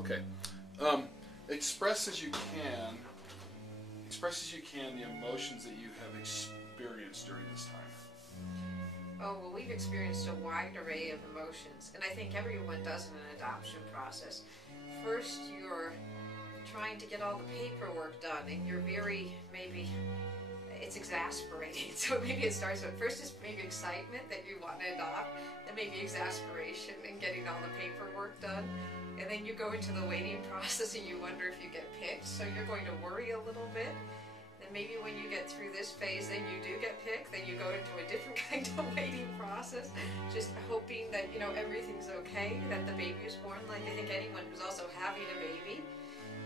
Okay. Express as you can the emotions that you have experienced during this time. Oh, well, we've experienced a wide array of emotions, and I think everyone does in an adoption process. First, you're trying to get all the paperwork done, and you're it's exasperating. So maybe it starts with, first is maybe excitement that you want to adopt, then maybe exasperation and getting all the paperwork done. And then you go into the waiting process and you wonder if you get picked, so you're going to worry a little bit. Then maybe when you get through this phase, then you do get picked, then you go into a different kind of waiting process, just hoping that, everything's okay, that the baby is born, like I think anyone who's also having a baby.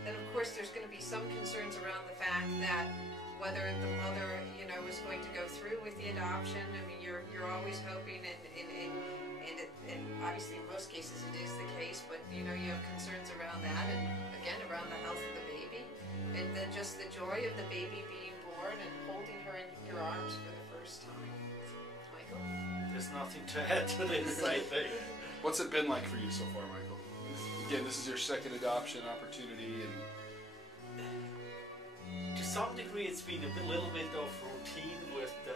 Then of course there's going to be some concerns around the fact that whether the mother, is going to go through with the adoption. I mean, you're always hoping, and obviously in most cases it is the case, but you have concerns around that, and again around the health of the baby, and then just the joy of the baby being born and holding her in your arms for the first time. Michael? There's nothing to add to this, I think. What's it been like for you so far, Michael? Again, this is your second adoption opportunity, and to some degree it's been a little bit of routine with the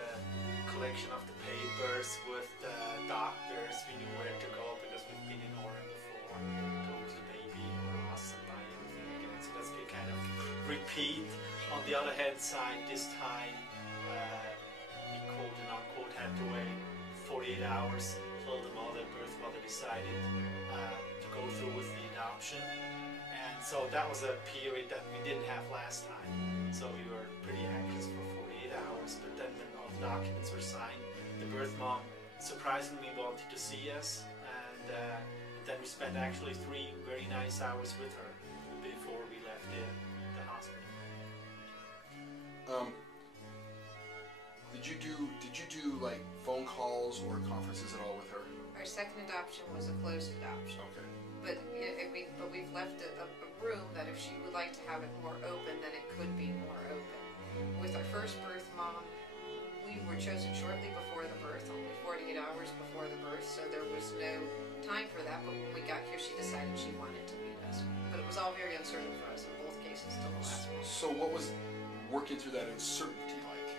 collection of the papers, with the doctors. We knew where to go because we've been in Oregon before, go to the baby or us and buy everything again. So that's been kind of repeat. On the other hand side, this time we quote and unquote had to wait 48 hours until the birth mother decided to go through with the adoption. And so that was a period that we didn't have last time. So we were pretty anxious for 48 hours, but then when all the documents were signed, the birth mom surprisingly wanted to see us, and then we spent actually 3 very nice hours with her before we left the hospital. Did you do like phone calls or conferences at all with her? Our second adoption was a closed adoption. Okay. But we've left a room that if she would like to have it more open, then it could be more open. With our first birth mom, we were chosen shortly before the birth, only 48 hours before the birth, so there was no time for that. But when we got here, she decided she wanted to meet us. But it was all very uncertain for us in both cases till the last one. So what was working through that uncertainty like?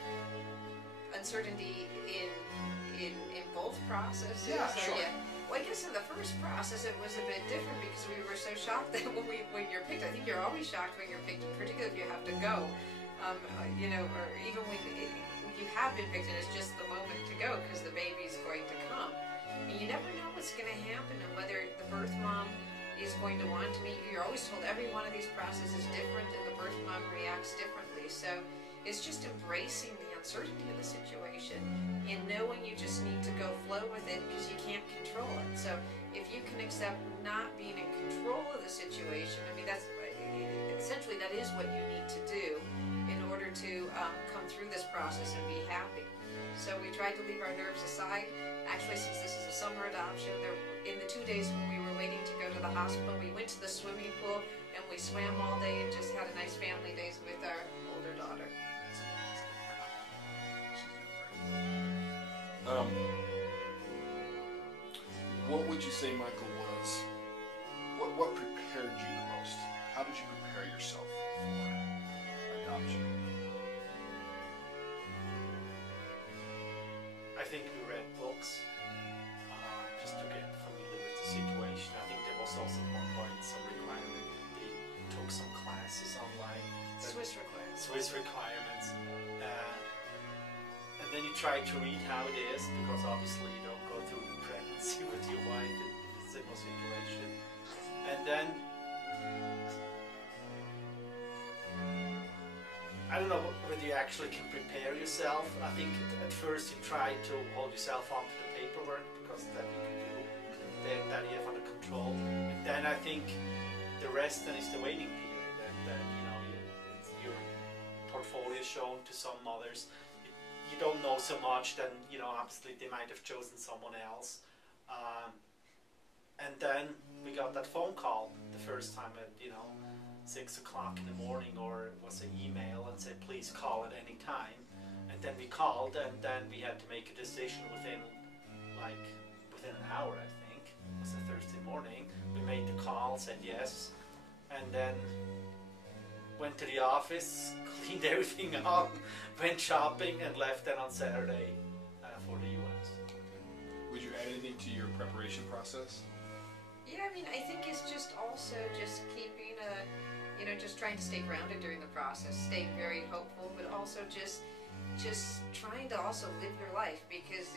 Uncertainty in both processes? Yeah, sure. Yeah. Well, I guess in the first process it was a bit different because we were so shocked that when you're picked. I think you're always shocked when you're picked, particularly if you have to go, or even when you have been picked and it's just the moment to go because the baby's going to come. And you never know what's going to happen and whether the birth mom is going to want to meet you. You're always told every one of these processes is different and the birth mom reacts differently. So it's just embracing the uncertainty of the situation and knowing you just need to go flow with it because you can't control it. So if you can accept not being in control of the situation, I mean, that's essentially that is what you need to do in order to come through this process and be happy. So we tried to leave our nerves aside. Actually, since this is a summer adoption, in the 2 days when we were waiting to go to the hospital, we went to the swimming pool and we swam all day and just had a nice family days with our older daughter. What would you say, Michael, was what prepared you the most? How did you prepare yourself for adoption? I think we read books just to get familiar with the situation. I think there was also at one point some requirement. They took some classes online. Swiss requirements. And then you try to read how it is, because obviously you don't go through the pregnancy with your wife in a similar situation. And then, I don't know whether you actually can prepare yourself. I think at first you try to hold yourself onto the paperwork, because that you can do, that you have under control. And then I think the rest then is the waiting period, and then your portfolio is shown to some mothers. You don't know so much, then obviously they might have chosen someone else. And then we got that phone call the first time at 6 o'clock in the morning, or it was an email and said please call at any time. And then we called, and then we had to make a decision within an hour, I think. It was a Thursday morning. We made the call, said yes, and then went to the office, cleaned everything up, went shopping, and left then on Saturday for the US. Would you add anything to your preparation process? Yeah, I mean, I think it's just also just keeping just trying to stay grounded during the process, staying very hopeful, but also just trying to also live your life, because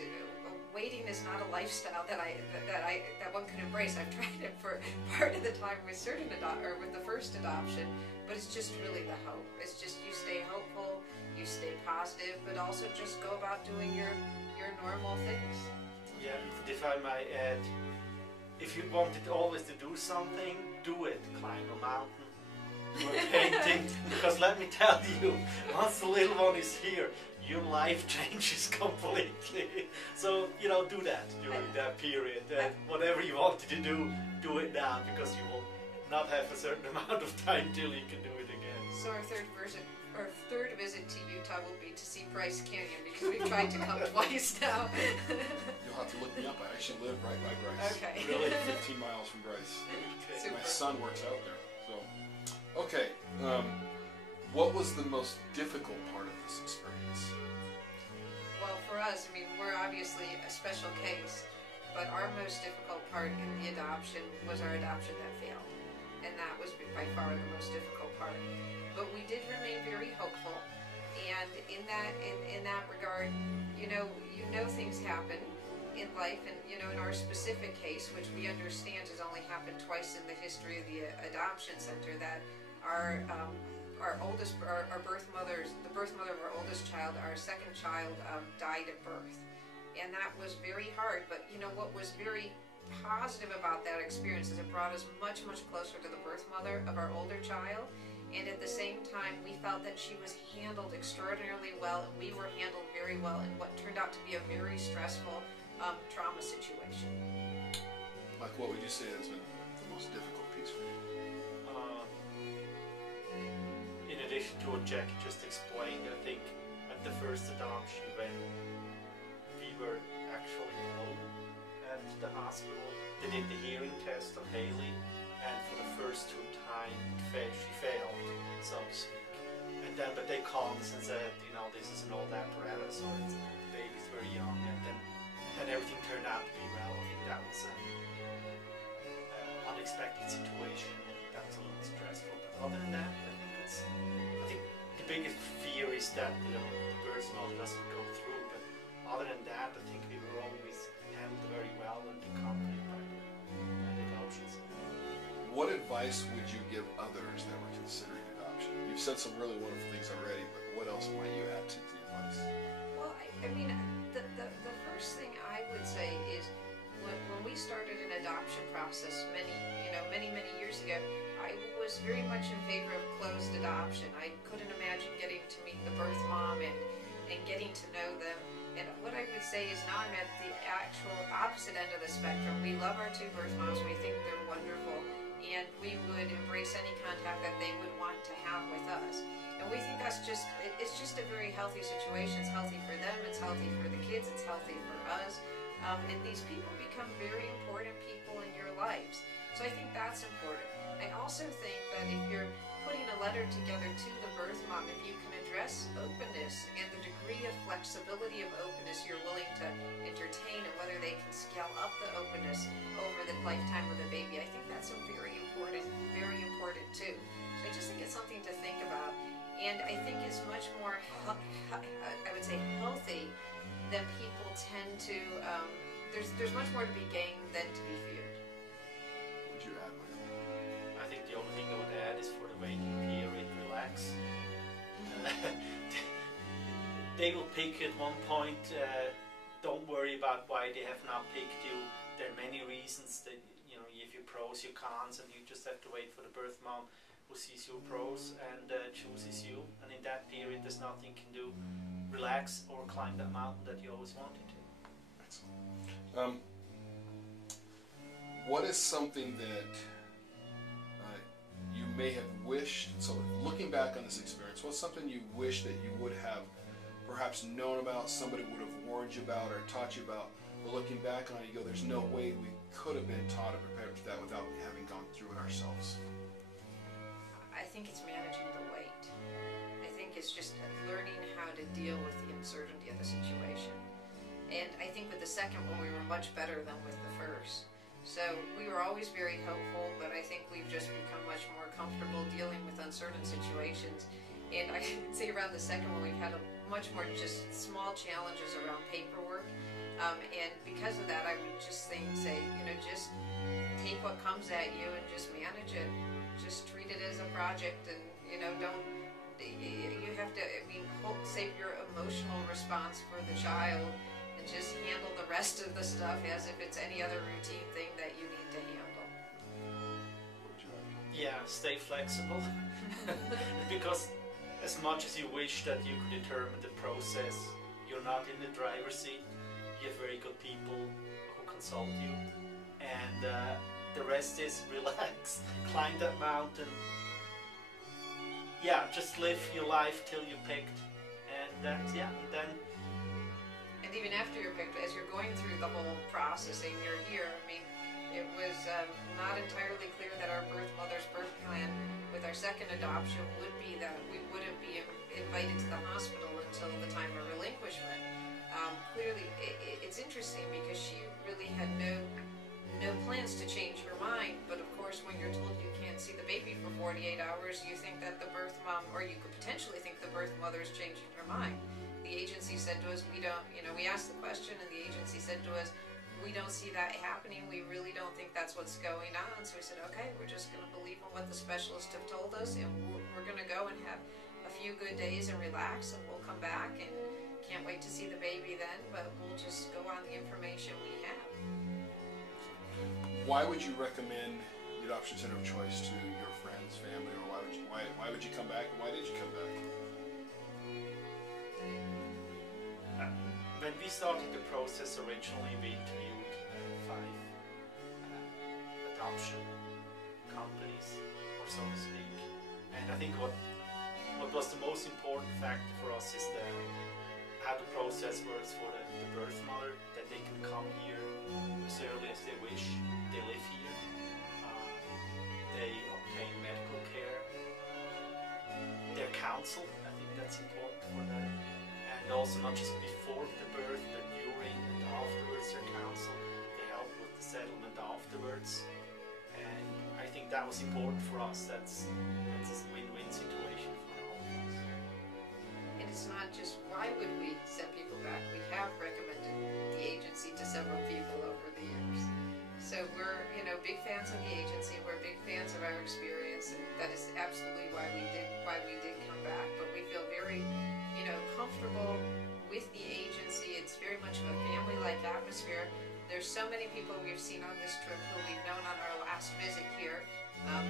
waiting is not a lifestyle that one can embrace. I've tried it for part of the time with with the first adoption, but it's just really the hope. It's just you stay hopeful, you stay positive, but also just go about doing your normal things. Yeah, if I might add, if you wanted always to do something, do it. Climb a mountain, do a painting, because let me tell you, once the little one is here, your life changes completely. So, do that during that period. And whatever you wanted to do it now, because you will not have a certain amount of time till you can do it again. So our third visit to Utah will be to see Bryce Canyon, because we've tried to come twice now. You'll have to look me up. I actually live right by Bryce. Okay. Really, 15 miles from Bryce. Super. My son works out there. So, okay. What was the most difficult part of this experience? Well, for us, I mean, we're obviously a special case, but our most difficult part in the adoption was our adoption that failed, and that was by far the most difficult part. But we did remain very hopeful, and in that regard, things happen in life, and in our specific case, which we understand has only happened twice in the history of the adoption center, that our birth mother of our oldest child, our second child, died at birth, and that was very hard. But what was very positive about that experience is it brought us much closer to the birth mother of our older child. And at the same time, we felt that she was handled extraordinarily well, and we were handled very well in what turned out to be a very stressful trauma situation. Mike, what would you say has been the most difficult piece for you? In addition to what Jackie just explained, I think at the first adoption, when we were actually home at the hospital, they did the hearing test on Haley, and for the first 2 times she failed, so to speak. And then, but they called us and said, this is an old apparatus, or the baby's very young, and then everything turned out to be well. I think that was an unexpected situation, and that was a little stressful. But other than that, I think the biggest fear is that the birth mother doesn't go through. But other than that, I think we were always handled very well and accompanied by the adoptions. What advice would you give others that were considering adoption? You've said some really wonderful things already, but what else might you add to the advice? Well, I mean, the first thing I would say is when we started an adoption process many years ago, I was very much in favor of closed adoption. I couldn't imagine getting to meet the birth mom and getting to know them. And what I would say is now I'm at the actual opposite end of the spectrum. We love our 2 birth moms. We think they're wonderful, and we would embrace any contact that they would want to have with us. And we think it's just a very healthy situation. It's healthy for them, it's healthy for the kids, it's healthy for us. And these people become very important people in your lives. So I think that's important. I also think that if you're putting a letter together to the birth mom, if you can address openness and the degree of flexibility of openness you're willing to entertain, and whether they can scale up the openness over the lifetime of the baby, I think that's very important too. So I just think it's something to think about, and I think it's much more, I would say, healthy than people tend to. There's much more to be gained than to be feared. What would you add, Michael? I think the only thing I would add is for the waiting period, relax. They will pick at one point. Don't worry about why they have not picked you. There are many reasons that you have your pros, your cons, and you just have to wait for the birth mom who sees your pros and chooses you. And in that period, there's nothing you can do. Relax or climb that mountain that you always wanted to. Excellent. What is something that you may have wished, so looking back on this experience, what's something you wish that you would have perhaps known about, somebody would have warned you about or taught you about, but looking back on it, you go, there's no way we could have been taught or prepared for that without having gone through it ourselves? I think it's managing the weight. I think it's just learning how to deal with the uncertainty of the situation. And I think with the second one, we were much better than with the first. So we were always very hopeful, but I think we've just become much more comfortable dealing with uncertain situations. And I can say around the second one, we've had a much more just small challenges around paperwork. And because of that, I would just say, just take what comes at you and just manage it. Just treat it as a project, and don't. You have to. Save your emotional response for the child, and just handle the rest of the stuff as if it's any other routine thing that you need to handle. Yeah, stay flexible. Because as much as you wish that you could determine the process, you're not in the driver's seat. You have very good people who consult you, and the rest is relax, climb that mountain. Yeah, just live your life till you picked, and then. And even after you're picked, as you're going through the whole process and you're here, I mean, it was not entirely clear that our mother's birth plan with our second adoption would be that we wouldn't be invited to the hospital until the time of relinquishment. Clearly, it's interesting because she really had no plans to change her mind, but of course when you're told you can't see the baby for 48 hours, you think that the birth mom, or you could potentially think the birth mother is changing her mind. The agency said to us, we asked the question, and the agency said to us, we don't see that happening, we really don't think that's what's going on. So we said, okay, we're just going to believe in what the specialists have told us, and we're going to go and have a few good days and relax, and we'll come back, and can't wait to see the baby then, but we'll just go on the information we have. Why would you recommend the adoption center of choice to your friends, family, or why would you come back, and why did you come back? When we started the process originally, we interviewed 5 adoption companies, or so to speak. And I think what was the most important factor for us is how the process works for the birth mother, that they can come here as early as they wish. They live here. They obtain medical care. Their counsel, I think that's important for them. And also not just before the birth, but during and afterwards their counsel. They help with the settlement afterwards. And I think that was important for us. That's a win-win situation for all of us. And it's not just why would we send people back. We have recommended the agency to several people over the years. So we're big fans of the agency. We're big fans of our experience, and that is absolutely why we did come back. But we feel very comfortable with the agency. It's very much of a family-like atmosphere. There's so many people we've seen on this trip who we've known on our last visit here,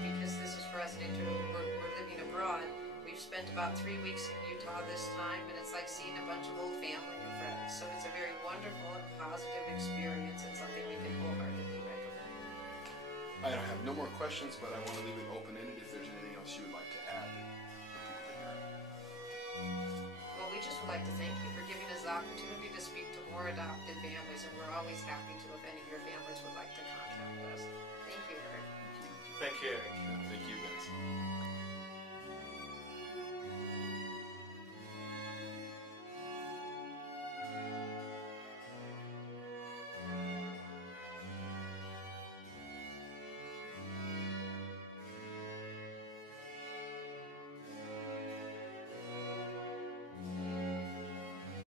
because this is for us we're living abroad. We've spent about 3 weeks in Utah this time, and it's like seeing a bunch of old family and friends. So it's a very wonderful and positive experience, and something we can wholeheartedly recommend. I have no more questions, but I want to leave it open-ended if there's anything else you would like to add for people to hear. Well, we just would like to thank you for giving us the opportunity to speak to more adopted families, and we're always happy to if any of your families would like to contact us. Thank you, Eric. Thank you, Eric.